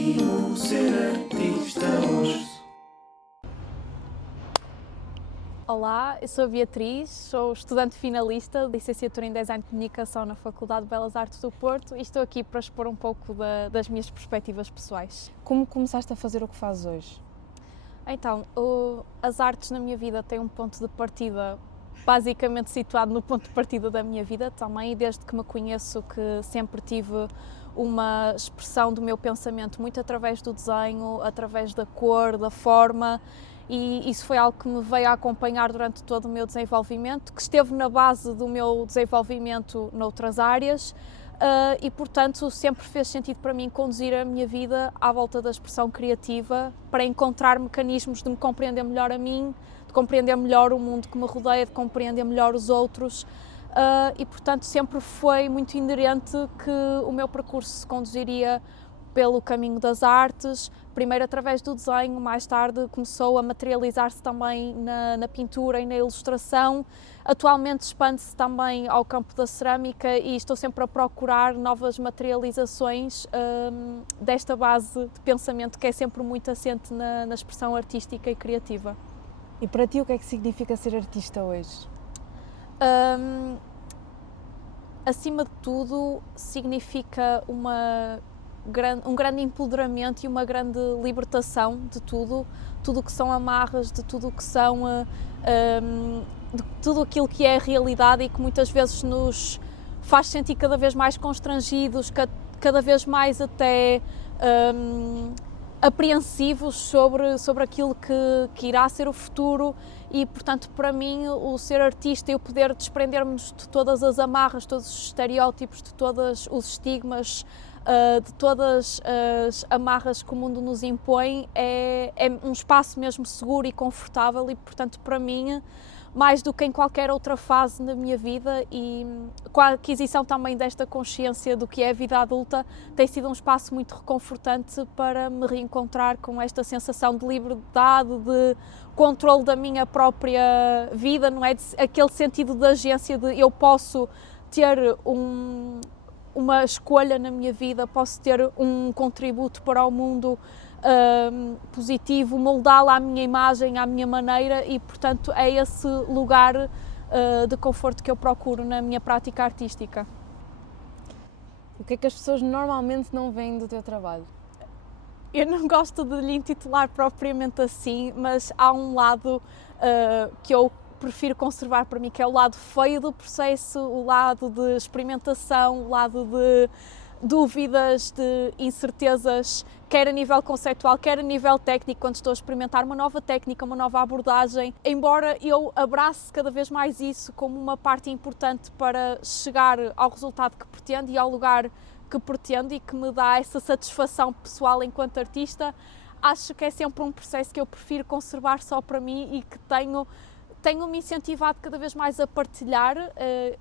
desafio ser artista hoje. Olá, eu sou a Beatriz, sou estudante finalista de licenciatura em Design de Comunicação na Faculdade de Belas Artes do Porto e estou aqui para expor um pouco das minhas perspectivas pessoais. Como começaste a fazer o que fazes hoje? Então, as artes na minha vida têm um ponto de partida basicamente situado no ponto de partida da minha vida também, e desde que me conheço que sempre tive uma expressão do meu pensamento muito através do desenho, através da cor, da forma, e isso foi algo que me veio a acompanhar durante todo o meu desenvolvimento, que esteve na base do meu desenvolvimento noutras áreas, e portanto sempre fez sentido para mim conduzir a minha vida à volta da expressão criativa para encontrar mecanismos de me compreender melhor a mim, de compreender melhor o mundo que me rodeia, de compreender melhor os outros, e portanto sempre foi muito inerente que o meu percurso se conduziria pelo caminho das artes, primeiro através do desenho, mais tarde começou a materializar-se também na pintura e na ilustração. Atualmente expande-se também ao campo da cerâmica e estou sempre a procurar novas materializações desta base de pensamento que é sempre muito assente na expressão artística e criativa. E para ti o que é que significa ser artista hoje? Acima de tudo, significa um grande empoderamento e uma grande libertação de tudo o que são amarras, de tudo o que são, de tudo aquilo que é a realidade e que muitas vezes nos faz sentir cada vez mais constrangidos, cada vez mais até apreensivos sobre aquilo que irá ser o futuro. E, portanto, para mim, o ser artista e o poder desprender-nos de todas as amarras, todos os estereótipos, de todos os estigmas, de todas as amarras que o mundo nos impõe, é um espaço mesmo seguro e confortável e, portanto, para mim, mais do que em qualquer outra fase na minha vida, e com a aquisição também desta consciência do que é a vida adulta, tem sido um espaço muito reconfortante para me reencontrar com esta sensação de liberdade, de controle da minha própria vida, não é? Aquele sentido de agência, de eu posso ter uma escolha na minha vida, posso ter um contributo para o mundo positivo, moldá-la à minha imagem, à minha maneira, e portanto é esse lugar de conforto que eu procuro na minha prática artística. O que é que as pessoas normalmente não veem do teu trabalho? Eu não gosto de lhe intitular propriamente assim, mas há um lado que eu prefiro conservar para mim, que é o lado feio do processo, o lado de experimentação, o lado de dúvidas, de incertezas, quer a nível conceitual, quer a nível técnico, quando estou a experimentar uma nova técnica, uma nova abordagem. Embora eu abrace cada vez mais isso como uma parte importante para chegar ao resultado que pretendo e ao lugar que pretendo e que me dá essa satisfação pessoal enquanto artista, acho que é sempre um processo que eu prefiro conservar só para mim e que tenho-me incentivado cada vez mais a partilhar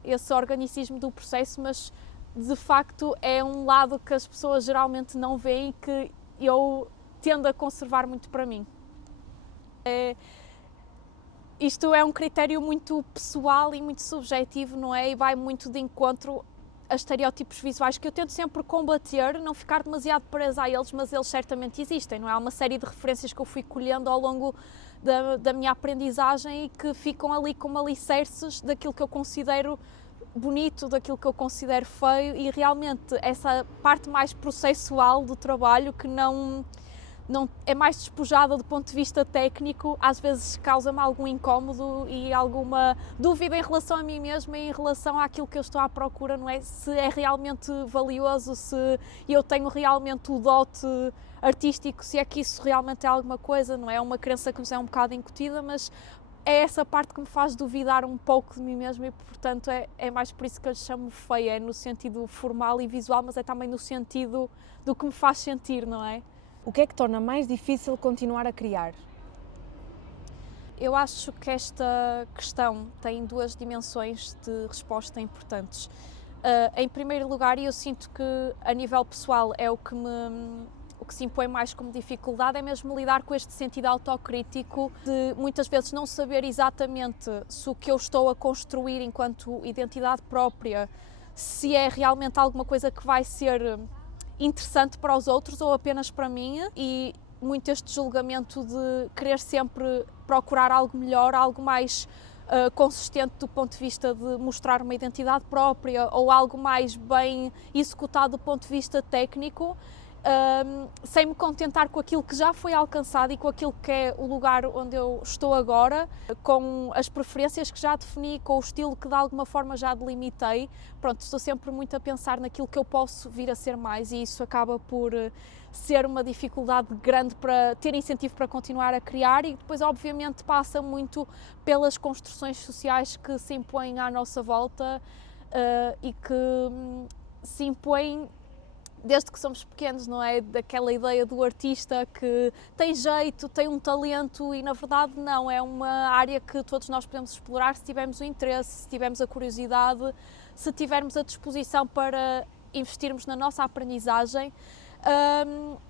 esse organicismo do processo, mas de facto é um lado que as pessoas geralmente não veem e que eu tendo a conservar muito para mim. Isto é um critério muito pessoal e muito subjetivo, não é? E vai muito de encontro a estereótipos visuais que eu tento sempre combater, não ficar demasiado presa a eles, mas eles certamente existem, não é? Há uma série de referências que eu fui colhendo ao longo da minha aprendizagem e que ficam ali como alicerces daquilo que eu considero bonito, daquilo que eu considero feio, e realmente essa parte mais processual do trabalho, que não é mais despojada do ponto de vista técnico, às vezes causa-me algum incómodo e alguma dúvida em relação a mim mesma e em relação àquilo que eu estou à procura, não é? Se é realmente valioso, se eu tenho realmente o dote artístico, se é que isso realmente é alguma coisa, não é? É uma crença que nos é um bocado incutida, mas é essa parte que me faz duvidar um pouco de mim mesma e, portanto, é mais por isso que eu lhe chamo feia, é no sentido formal e visual, mas é também no sentido do que me faz sentir, não é? O que é que torna mais difícil continuar a criar? Eu acho que esta questão tem duas dimensões de resposta importantes. Em primeiro lugar, e eu sinto que a nível pessoal é o que se impõe mais como dificuldade, é mesmo lidar com este sentido autocrítico de muitas vezes não saber exatamente se o que eu estou a construir enquanto identidade própria, se é realmente alguma coisa que vai ser interessante para os outros ou apenas para mim, e muito este julgamento de querer sempre procurar algo melhor, algo mais consistente do ponto de vista de mostrar uma identidade própria ou algo mais bem executado do ponto de vista técnico, sem me contentar com aquilo que já foi alcançado e com aquilo que é o lugar onde eu estou agora, com as preferências que já defini, com o estilo que de alguma forma já delimitei. Pronto, estou sempre muito a pensar naquilo que eu posso vir a ser mais, e isso acaba por ser uma dificuldade grande para ter incentivo para continuar a criar, e depois obviamente passa muito pelas construções sociais que se impõem à nossa volta e que se impõem desde que somos pequenos, não é? Daquela ideia do artista que tem jeito, tem um talento, e na verdade não, é uma área que todos nós podemos explorar se tivermos o interesse, se tivermos a curiosidade, se tivermos a disposição para investirmos na nossa aprendizagem.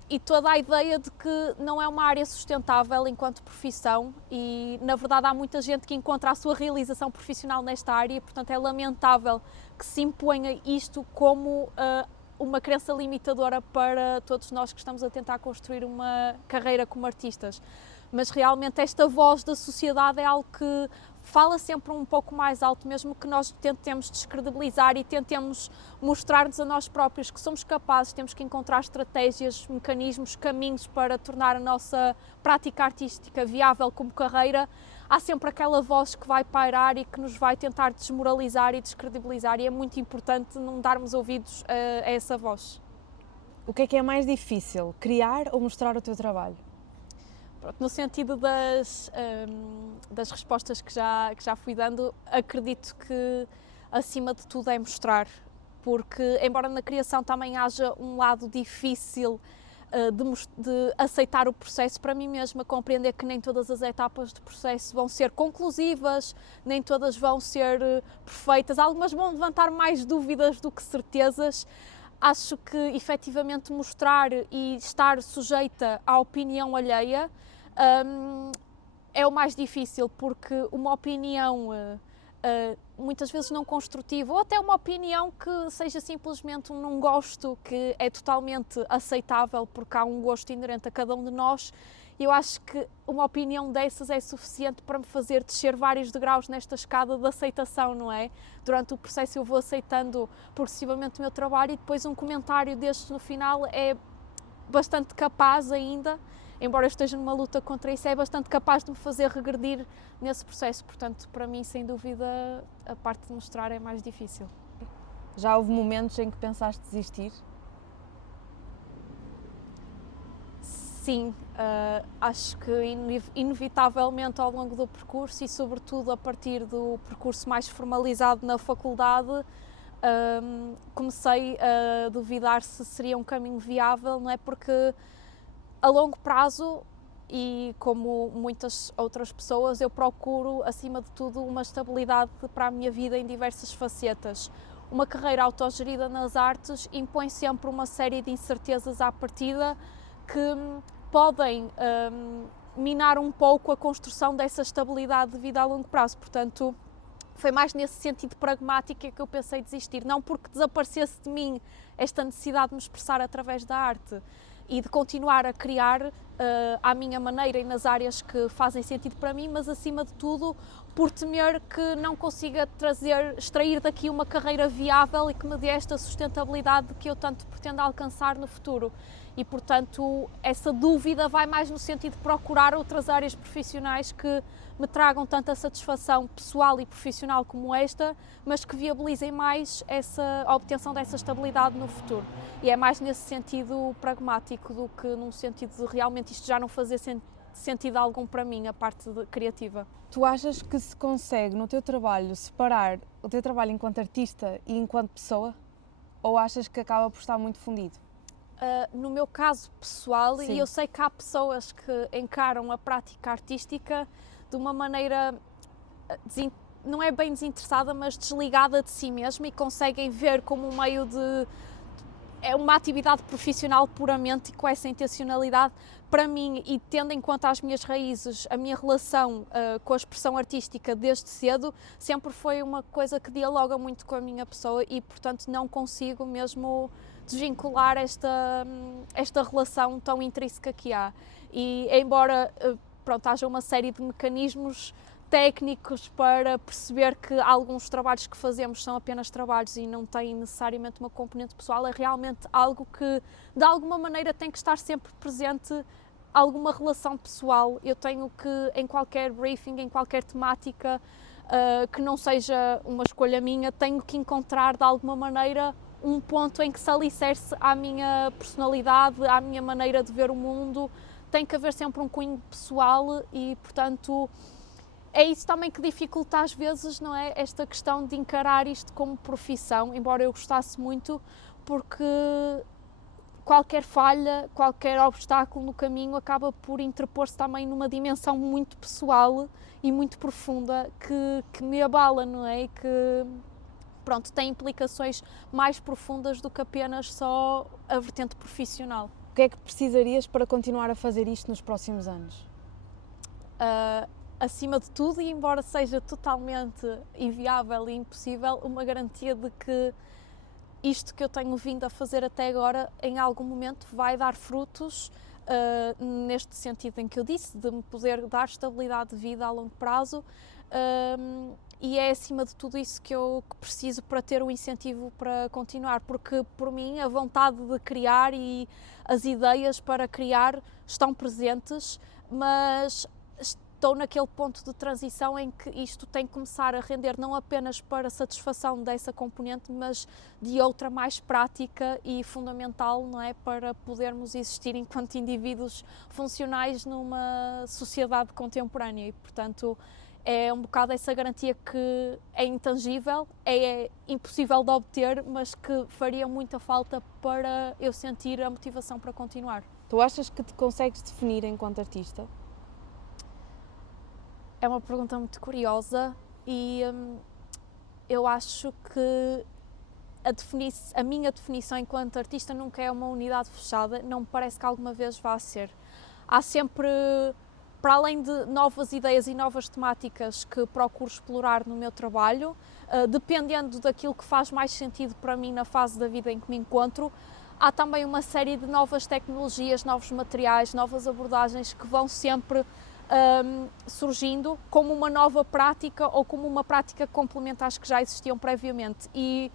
E toda a ideia de que não é uma área sustentável enquanto profissão, e na verdade há muita gente que encontra a sua realização profissional nesta área, e portanto é lamentável que se imponha isto como uma crença limitadora para todos nós que estamos a tentar construir uma carreira como artistas. Mas realmente esta voz da sociedade é algo que fala sempre um pouco mais alto, mesmo que nós tentemos descredibilizar e tentemos mostrar-nos a nós próprios que somos capazes, temos que encontrar estratégias, mecanismos, caminhos para tornar a nossa prática artística viável como carreira. Há sempre aquela voz que vai pairar e que nos vai tentar desmoralizar e descredibilizar, e é muito importante não darmos ouvidos a essa voz. O que é mais difícil, criar ou mostrar o teu trabalho? No sentido das respostas que já fui dando, acredito que acima de tudo é mostrar, porque embora na criação também haja um lado difícil de aceitar o processo para mim mesma, compreender que nem todas as etapas do processo vão ser conclusivas, nem todas vão ser perfeitas, algumas vão levantar mais dúvidas do que certezas. Acho que efetivamente mostrar e estar sujeita à opinião alheia é o mais difícil, porque uma opinião muitas vezes não construtiva, ou até uma opinião que seja simplesmente um não gosto, que é totalmente aceitável porque há um gosto inerente a cada um de nós. Eu acho que uma opinião dessas é suficiente para me fazer descer vários degraus nesta escada de aceitação, não é? Durante o processo eu vou aceitando progressivamente o meu trabalho, e depois um comentário destes no final é bastante capaz ainda, embora eu esteja numa luta contra isso, é bastante capaz de me fazer regredir nesse processo. Portanto, para mim, sem dúvida, a parte de mostrar é mais difícil. Já houve momentos em que pensaste desistir? Sim, acho que inevitavelmente ao longo do percurso, e sobretudo a partir do percurso mais formalizado na faculdade, comecei a duvidar se seria um caminho viável, não é? Porque a longo prazo, e como muitas outras pessoas, eu procuro acima de tudo uma estabilidade para a minha vida em diversas facetas. Uma carreira autogerida nas artes impõe sempre uma série de incertezas à partida que podem minar um pouco a construção dessa estabilidade de vida a longo prazo. Portanto, foi mais nesse sentido pragmático que eu pensei desistir, não porque desaparecesse de mim esta necessidade de me expressar através da arte e de continuar a criar à minha maneira e nas áreas que fazem sentido para mim, mas acima de tudo por temer que não consiga extrair daqui uma carreira viável e que me dê esta sustentabilidade que eu tanto pretendo alcançar no futuro. E, portanto, essa dúvida vai mais no sentido de procurar outras áreas profissionais que me tragam tanta satisfação pessoal e profissional como esta, mas que viabilizem mais a obtenção dessa estabilidade no futuro. E é mais nesse sentido pragmático do que num sentido de realmente isto já não fazer sentido algum para mim, a parte criativa. Tu achas que se consegue no teu trabalho separar o teu trabalho enquanto artista e enquanto pessoa? Ou achas que acaba por estar muito fundido? No meu caso pessoal, Sim. e eu sei que há pessoas que encaram a prática artística de uma maneira, não é bem desinteressada, mas desligada de si mesma, e conseguem ver como um meio é uma atividade profissional puramente e com essa intencionalidade. Para mim, e tendo em conta as minhas raízes, a minha relação com a expressão artística desde cedo, sempre foi uma coisa que dialoga muito com a minha pessoa, e portanto não consigo mesmo desvincular esta relação tão intrínseca que há. E embora pronto, haja uma série de mecanismos técnicos para perceber que alguns trabalhos que fazemos são apenas trabalhos e não têm necessariamente uma componente pessoal, é realmente algo que de alguma maneira tem que estar sempre presente alguma relação pessoal. Eu tenho que, em qualquer briefing, em qualquer temática que não seja uma escolha minha, tenho que encontrar de alguma maneira um ponto em que se alicerce à minha personalidade, à minha maneira de ver o mundo. Tem que haver sempre um cunho pessoal e, portanto, é isso também que dificulta às vezes, não é? Esta questão de encarar isto como profissão, embora eu gostasse muito, porque qualquer falha, qualquer obstáculo no caminho acaba por interpor-se também numa dimensão muito pessoal e muito profunda que me abala, não é? E que, pronto, tem implicações mais profundas do que apenas só a vertente profissional. O que é que precisarias para continuar a fazer isto nos próximos anos? Acima de tudo, e embora seja totalmente inviável e impossível, uma garantia de que isto que eu tenho vindo a fazer até agora, em algum momento vai dar frutos, neste sentido em que eu disse, de me poder dar estabilidade de vida a longo prazo, e é acima de tudo isso que eu preciso para ter um incentivo para continuar, porque por mim a vontade de criar e as ideias para criar estão presentes, mas estou naquele ponto de transição em que isto tem que começar a render não apenas para a satisfação dessa componente, mas de outra mais prática e fundamental, não é, para podermos existir enquanto indivíduos funcionais numa sociedade contemporânea e, portanto, é um bocado essa garantia que é intangível, é impossível de obter, mas que faria muita falta para eu sentir a motivação para continuar. Tu achas que te consegues definir enquanto artista? É uma pergunta muito curiosa e eu acho que a minha definição enquanto artista nunca é uma unidade fechada, não me parece que alguma vez vá ser. Há sempre, para além de novas ideias e novas temáticas que procuro explorar no meu trabalho, dependendo daquilo que faz mais sentido para mim na fase da vida em que me encontro, há também uma série de novas tecnologias, novos materiais, novas abordagens que vão sempre surgindo como uma nova prática ou como uma prática complementar às que já existiam previamente e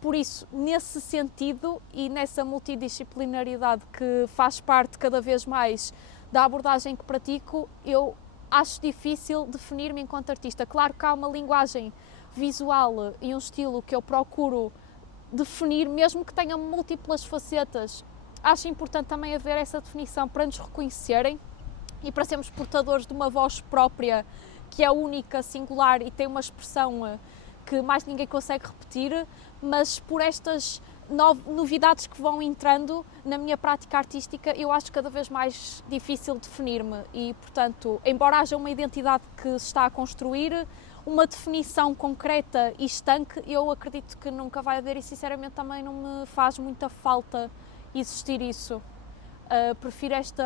por isso, nesse sentido e nessa multidisciplinaridade que faz parte cada vez mais da abordagem que pratico, eu acho difícil definir-me enquanto artista. Claro que há uma linguagem visual e um estilo que eu procuro definir, mesmo que tenha múltiplas facetas. Acho importante também haver essa definição para nos reconhecerem e para sermos portadores de uma voz própria que é única, singular e tem uma expressão que mais ninguém consegue repetir, mas por estas novidades que vão entrando na minha prática artística, eu acho cada vez mais difícil definir-me e, portanto, embora haja uma identidade que se está a construir, uma definição concreta e estanque, eu acredito que nunca vai haver e, sinceramente, também não me faz muita falta existir isso. Prefiro esta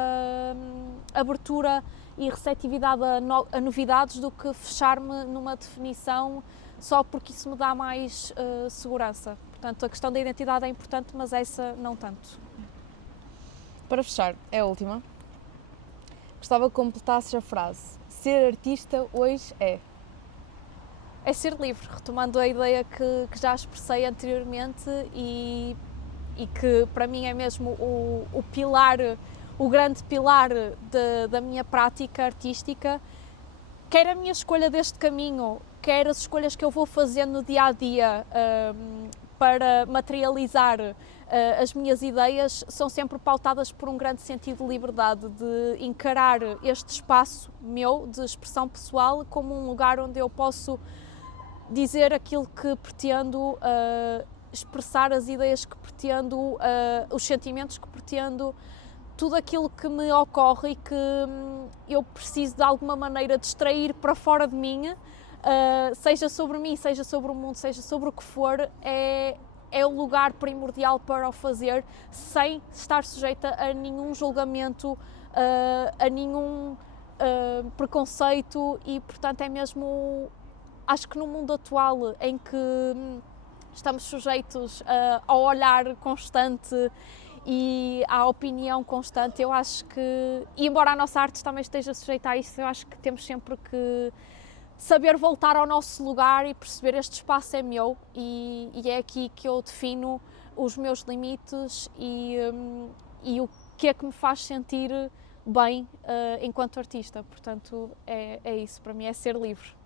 abertura e receptividade a novidades do que fechar-me numa definição só porque isso me dá mais segurança. Portanto, a questão da identidade é importante, mas essa não tanto. Para fechar, é a última. Gostava que completasses a frase. Ser artista hoje é? É ser livre, retomando a ideia que já expressei anteriormente e que para mim é mesmo o pilar, o grande pilar da minha prática artística, quer a minha escolha deste caminho, quer as escolhas que eu vou fazendo no dia a dia para materializar as minhas ideias, são sempre pautadas por um grande sentido de liberdade, de encarar este espaço meu de expressão pessoal como um lugar onde eu posso dizer aquilo que pretendo, expressar as ideias que pretendo, os sentimentos que pretendo, tudo aquilo que me ocorre e que eu preciso de alguma maneira distrair para fora de mim, seja sobre mim, seja sobre o mundo, seja sobre o que for, é o lugar primordial para o fazer, sem estar sujeita a nenhum julgamento, a nenhum preconceito e, portanto, é mesmo, acho que no mundo atual em que estamos sujeitos ao olhar constante e à opinião constante. Eu acho que, e embora a nossa arte também esteja sujeita a isso, eu acho que temos sempre que saber voltar ao nosso lugar e perceber este espaço é meu e é aqui que eu defino os meus limites e o que é que me faz sentir bem enquanto artista. Portanto, é isso, para mim é ser livre.